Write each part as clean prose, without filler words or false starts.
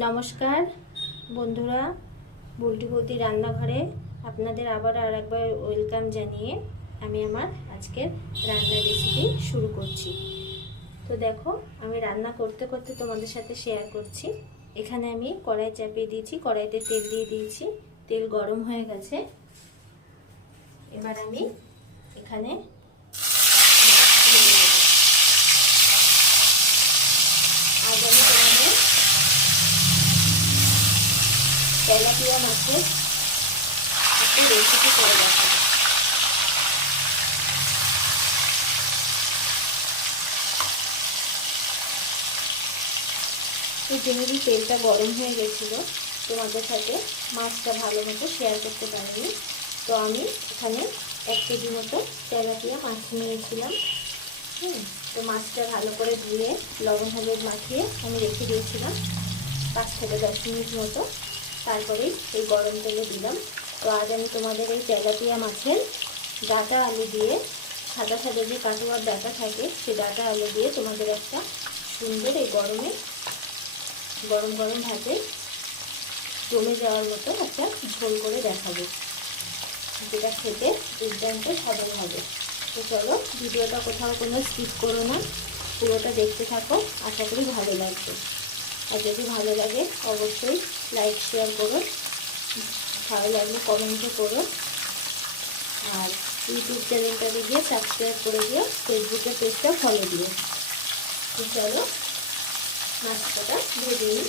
নমস্কার বন্ধুরা, বুলটি বৌদি রান্নাঘরে আপনাদের আবার আরেকবার ওয়েলকাম জানিয়ে আমি আমার আজকের রান্নার রেসিপি শুরু করছি। তো দেখো, আমি রান্না করতে করতে তোমাদের সাথে শেয়ার করছি। এখানে আমি কড়াই চাপিয়ে দিয়েছি, কড়াইতে তেল দিয়ে দিয়েছি, তেল গরম হয়ে গেছে। এবার আমি এখানে তেলাপিয়া মাছের একটা রেসিপি করে দেখাবো। তো যেহেতু তেলটা গরম হয়ে গেছিলো, তোমাদের সাথে মাছটা ভালো মতো শেয়ার করতে পারিনি। তো আমি এখানে 1 কেজি মতো তেলাপিয়া মাছ নিয়েছিলাম। তো মাছটা ভালো করে ধুয়ে লবণ হলুদ মাখিয়ে আমি রেখে দিয়েছিলাম 5 থেকে 10 মিনিট মতো। তারপরেই এই গরম তেলে দিলাম। তো আজ আমি তোমাদের এই তেলাপিয়া মাছের ডাঁটা আলু দিয়ে, সাদা সাদা যে কাটুয়ার ডাঁটা থাকে সেই ডাঁটা আলু দিয়ে তোমাদের একটা সুন্দর এই গরমে গরম গরম ভাতে জমে যাওয়ার মতো একটা ঝোল করে দেখাবো, যেটা খেতে দুর্দান্ত স্বাদ হবে। তো চলো, ভিডিওটা কোথাও কোনো স্কিপ করো না, পুরোটা দেখতে থাকো, আশা করি ভালো লাগবে। আর যদি ভালো লাগে অবশ্যই লাইক শেয়ার করো, ভালো লাগলে কমেন্টও করো। আর ইউটিউব চ্যানেলটাকে গিয়ে সাবস্ক্রাইব করে দিও, ফেসবুকের পেজটা ফলো দিও। তো চলো মাছটা ভেজে নিই।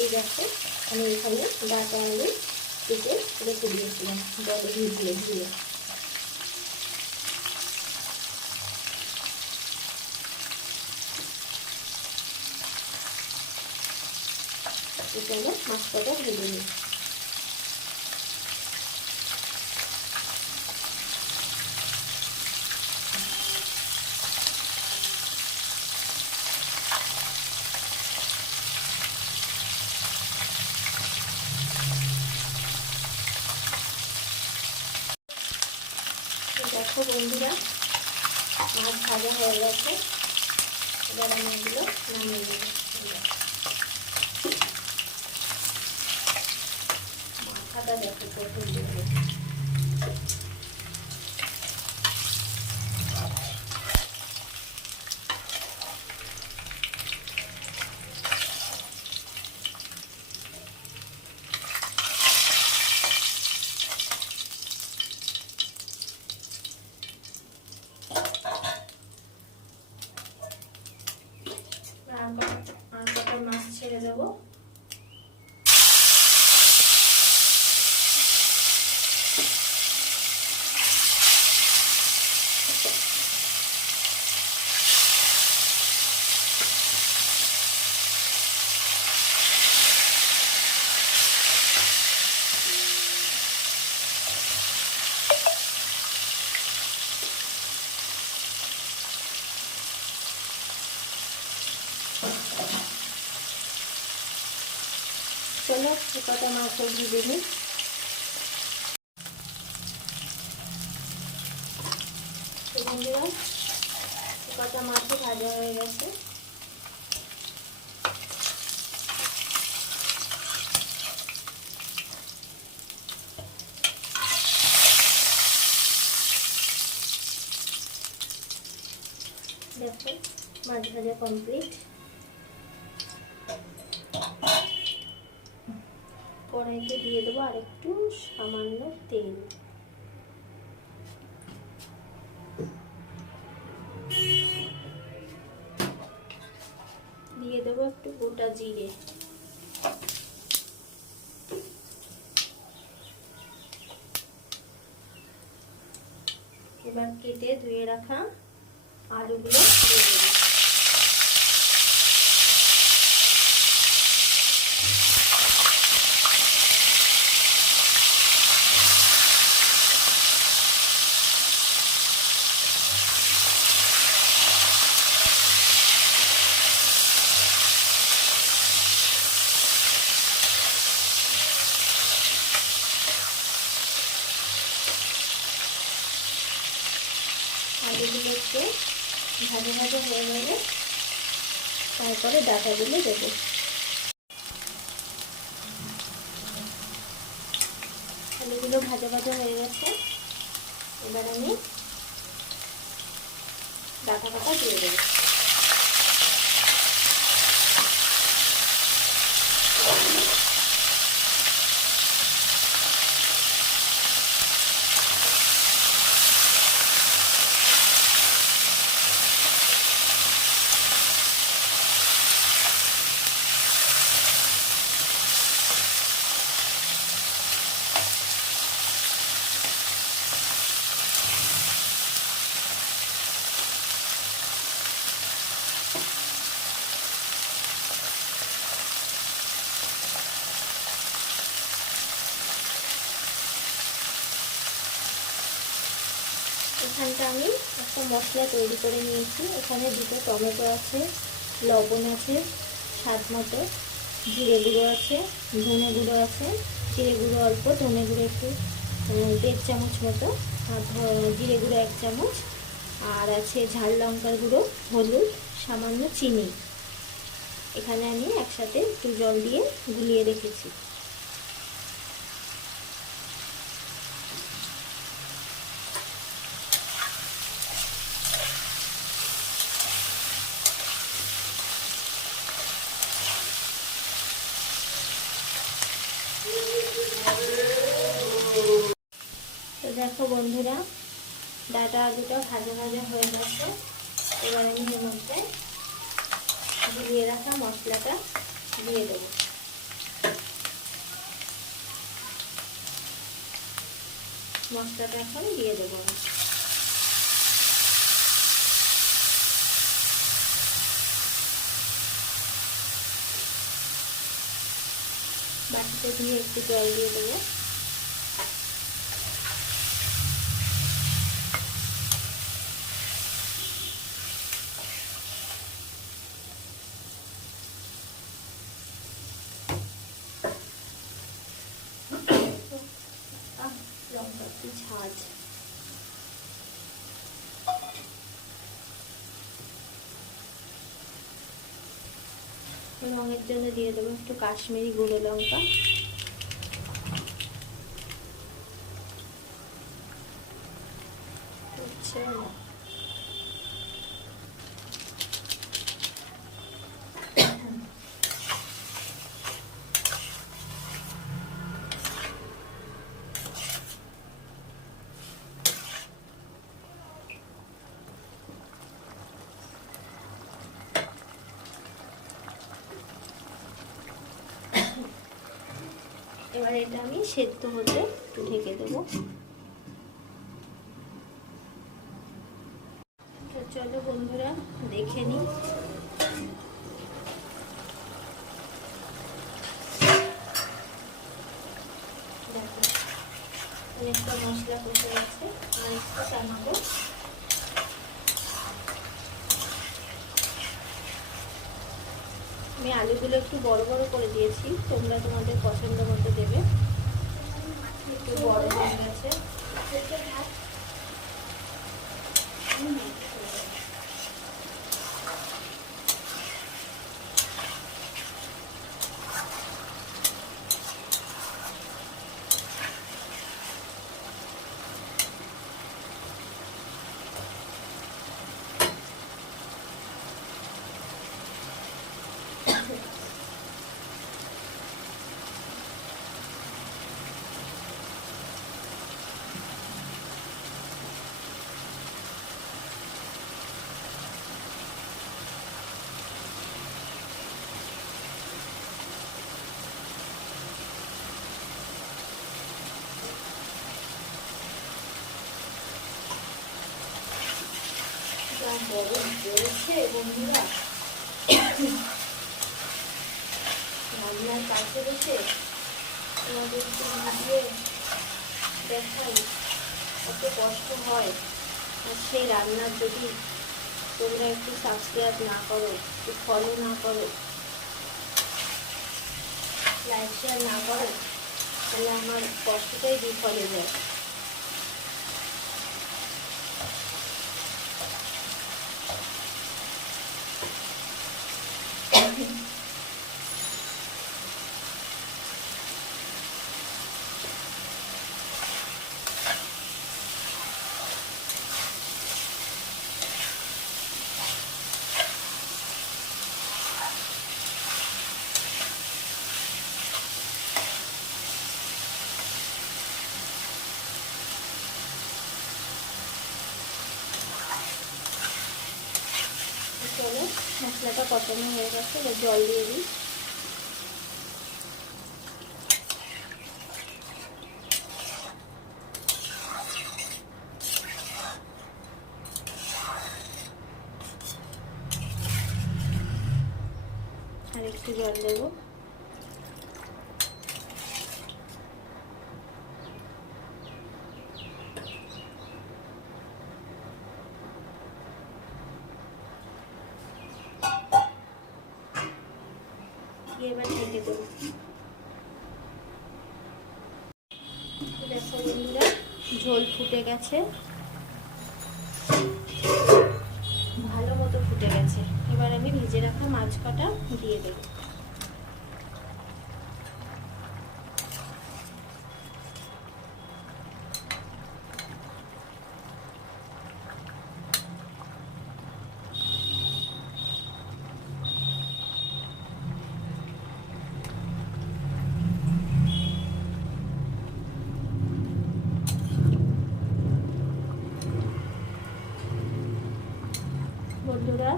এই দেখো, আমি এখানে ডাঁটা আলু কেটে রেখে দিয়েছিলাম জলে ভিজিয়ে ধুয়ে। চলো মাছটা ভেজে নিই। দেখো বন্ধুরা, মাছ ভাজা হয়ে গেছে। এবার আমি এগুলো নামিয়ে দেবো। মাথাটা দেখো প্রথম দিকে। আর কটা মাছ ছেড়ে দেবো। চলো কটা মাছ ভেজে নিই। বন্ধুরা, কটা মাছও ভাজা হয়ে গেছে। দেখো মাছ ভাজা কমপ্লিট। কড়াইতে দিয়ে দেবো আর একটু সামান্য তেল। দিয়ে দেবো একটু গোটা জিরে। এবার কেটে ধুয়ে রাখা আলুগুলো দিয়ে দেবো। একটু ভাজা ভাজা হয়ে গেলে তারপরে ডাঁটাগুলো দেবো। আলুগুলো ভাজা ভাজা হয়ে গেছে, এবার আমি ডাঁটাটা দিয়ে দেবো। এখানটা আমি একটা মশলা তৈরি করে নিয়েছি। এখানে 2টো টমেটো আছে, লবণ আছে স্বাদ মতো, জিরে গুঁড়ো আছে, ধনে গুঁড়ো আছে, জিরে গুঁড়ো অল্প, ধনে গুঁড়ো একটু 1.5 চামচ মতো, আর জিরে গুঁড়ো 1 চামচ, আর আছে ঝাল লঙ্কার গুঁড়ো, হলুদ, সামান্য চিনি। এখানে আমি একসাথে একটু জল দিয়ে গুলিয়ে রেখেছি। তো দেখো বন্ধুরা, ডাঁটা আলুটা ভাজা ভাজা হয়ে গেছে। এবার আমি এর মধ্যে গুলিয়ে রাখা মশলাটা দিয়ে দেবো। মশলাটা এখন দিয়ে দেবো আমি। বাটিতে দিয়ে একটু জল দিয়ে দেবো। লঙ্কার কি ঝাঁজ! রঙের জন্য দিয়ে দেবো একটু কাশ্মীরি গুঁড়ো লঙ্কা। এবার এটা আমি সেদ্ধ হতে ঢেকে দেবো। তো চলো বন্ধুরা দেখে নিই। দেখো অনেকটা মশলা কষে গেছে, আর একটু টানাবো। আমি আলুগুলো একটু বড় বড় করে দিয়েছি, তোমরা তোমাদের পছন্দ মতো দেবে। একটু বড় হয়ে গেছে। গরম পড়েছে বন্ধুরা, রান্নার কাছে বসে তোমাদের ভিডিও দেখাই কত কষ্ট হয়। আর সেই রান্নার যদি তোমরা একটু সাবস্ক্রাইব না করো, একটু ফলো না করো, লাইক শেয়ার না করো, তাহলে আমার কষ্টটাই বিফলে যায়। মশলাটা কষানো হয়ে গেছে, এবার জল দিয়ে দিই। আর একটু জল দেবো। এবার ঢেকে দেবো। দেখো বন্ধুরা, ঝোল ফুটে গেছে, ভালো মতো ফুটে গেছে। এবার আমি ভেজে রাখা মাছ কটা দিয়ে দেবো। বন্ধুরা,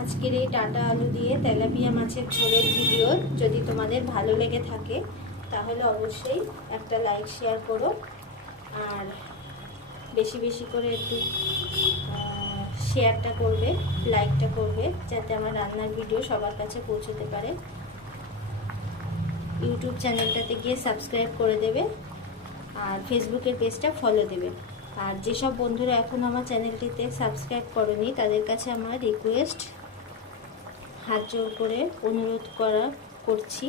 আজকের এই ডাঁটা আলু দিয়ে তেলাপিয়া মাছের ঝোলের ভিডিও যদি তোমাদের ভালো লেগে থাকে তাহলে অবশ্যই একটা লাইক শেয়ার করো, আর বেশি বেশি করে একটু শেয়ারটা করবে, লাইকটা করবে, যাতে আমার রান্নার ভিডিও সবার কাছে পৌঁছতে পারে। ইউটিউব চ্যানেলটাতে গিয়ে সাবস্ক্রাইব করে দেবে, আর ফেসবুকের পেজটা ফলো দেবে। আর যেসব বন্ধুরা এখন আমার চ্যানেলটিতে সাবস্ক্রাইব করেনি তাদের কাছে আমার রিকোয়েস্ট, হাত জোর করে অনুরোধ করছি,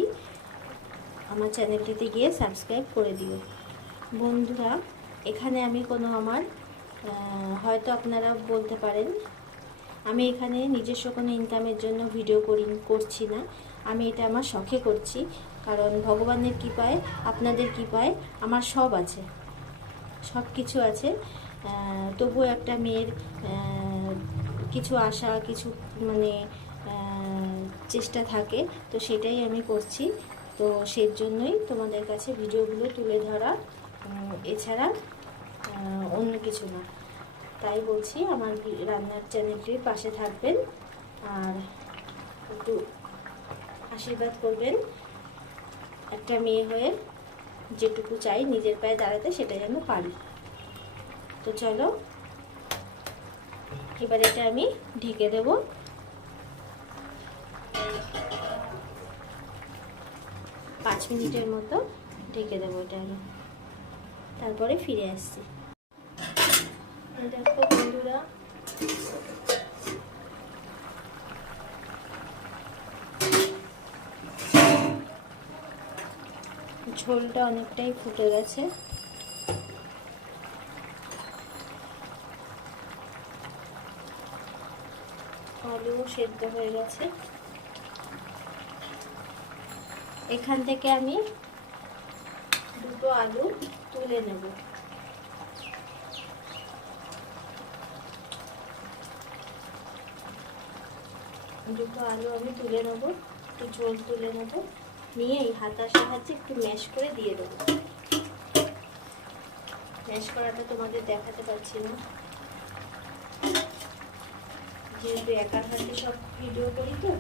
আমার চ্যানেলটিতে গিয়ে সাবস্ক্রাইব করে দিও। বন্ধুরা, এখানে আমি কোনো আমার হয়তো আপনারা বলতে পারেন আমি এখানে নিজস্ব কোনো ইনকামের জন্য ভিডিও করছি না, আমি এটা আমার শখে করছি। কারণ ভগবানের কৃপায়, আপনাদের কৃপায় আমার সব আছে, সব কিছু আছে। তবুও একটা মেয়ের কিছু আশা, কিছু মানে চেষ্টা থাকে, তো সেটাই আমি করছি। তো সেই জন্যই তোমাদের কাছে ভিডিওগুলো তুলে ধরা, এছাড়া অন্য কিছু না। তাই বলছি, আমার রান্নার চ্যানেলটির পাশে থাকবেন আর একটু আশীর্বাদ করবেন। একটা মেয়ে হয়ে যেটুকু চাই নিজের পায়ে দাঁড়াতে, সেটা যেন পারি। তো চলো, এবার এটা আমি ঢেকে দেব। 5 মিনিটের মতো ঢেকে দেবো এটা আমি, তারপরে ফিরে আসছি। দেখো বন্ধুরা, ঝোলটা অনেকটাই ফুটে গেছে। আলুও সেদ্ধ হয়ে গেছে। এখান থেকে আমি 2টো আলু তুলে নেব। দুটো আলু আমি তুলে নেব, একটু ঝোল তুলে নেব, নিয়ে এই হাতার সাহায্যে একটু ম্যাশ করে দিয়ে দেবো। ম্যাশ করাটা তোমাদের দেখাতে পারছি না, যেহেতু একার হাতে সব ভিডিও করি। তো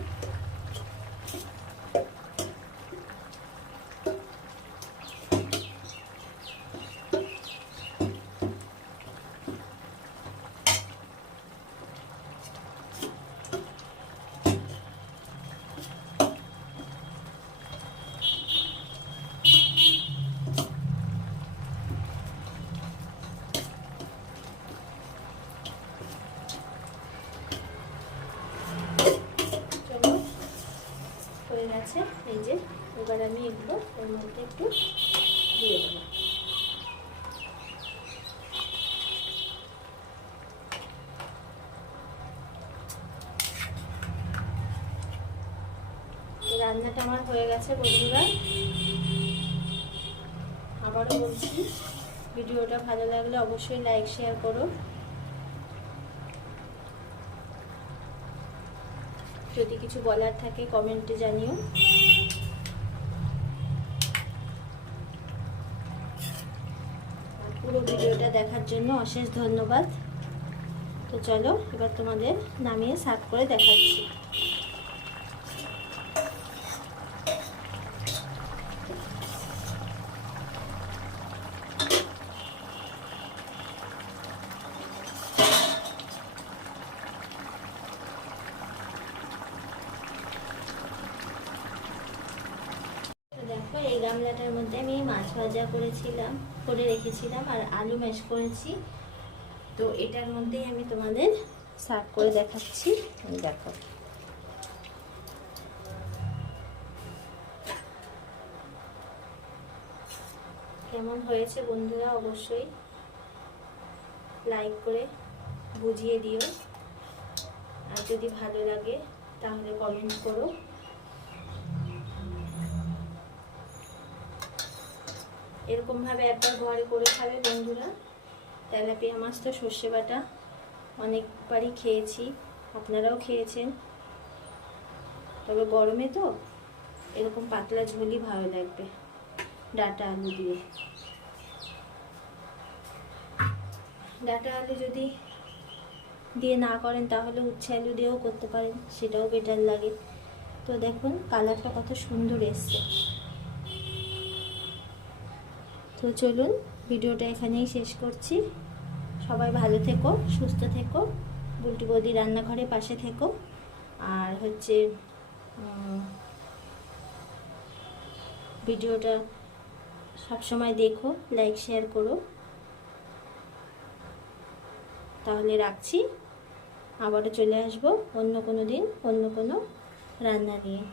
আছে, এই যে এবার আমি এগুলো ওর মধ্যে একটু দিয়ে দেবো। রান্নাটা আমার হয়ে গেছে বন্ধুরা। আবারও বলছি, ভিডিওটা ভালো লাগলে অবশ্যই লাইক শেয়ার করো। যদি কিছু বলার থাকে কমেন্টে জানিও। পুরো ভিডিওটা দেখার জন্য অশেষ ধন্যবাদ। তো চলো, এবার তোমাদের নামিয়ে সার্ভ করে দেখাচ্ছি। গামলাটার মধ্যে আমি মাছ ভাজা করে রেখেছিলাম আর আলু ম্যাশ করেছি। তো এটার মধ্যেই আমি তোমাদের সার্ভ করে দেখাচ্ছি। দেখো কেমন হয়েছে বন্ধুরা, অবশ্যই লাইক করে বুঝিয়ে দিও, আর যদি ভালো লাগে তাহলে কমেন্ট করো। এরকমভাবে একবার ঘরে করে খাবে বন্ধুরা। তেলাপিয়া মাছ তো সর্ষে বাটা অনেকবারই খেয়েছি, আপনারাও খেয়েছেন, তবে গরমে তো এরকম পাতলা ঝোলই ভালো লাগবে ডাঁটা আলু দিয়ে। ডাঁটা আলু যদি দিয়ে না করেন তাহলে উচ্ছে আলু দিয়েও করতে পারেন, সেটাও বেটার লাগে। তো দেখুন কালারটা কত সুন্দর এসছে। তো চলুন ভিডিওটা এখানেই শেষ করছি। সবাই ভালো থেকো, সুস্থ থেকো, বুলটি বৌদি রান্নাঘরে পাশে থেকো, আর হচ্ছে ভিডিওটা সবসময় দেখো, লাইক শেয়ার করো। তাহলে রাখছি, আবারও চলে আসবো অন্য কোনো দিন অন্য কোনো রান্না নিয়ে।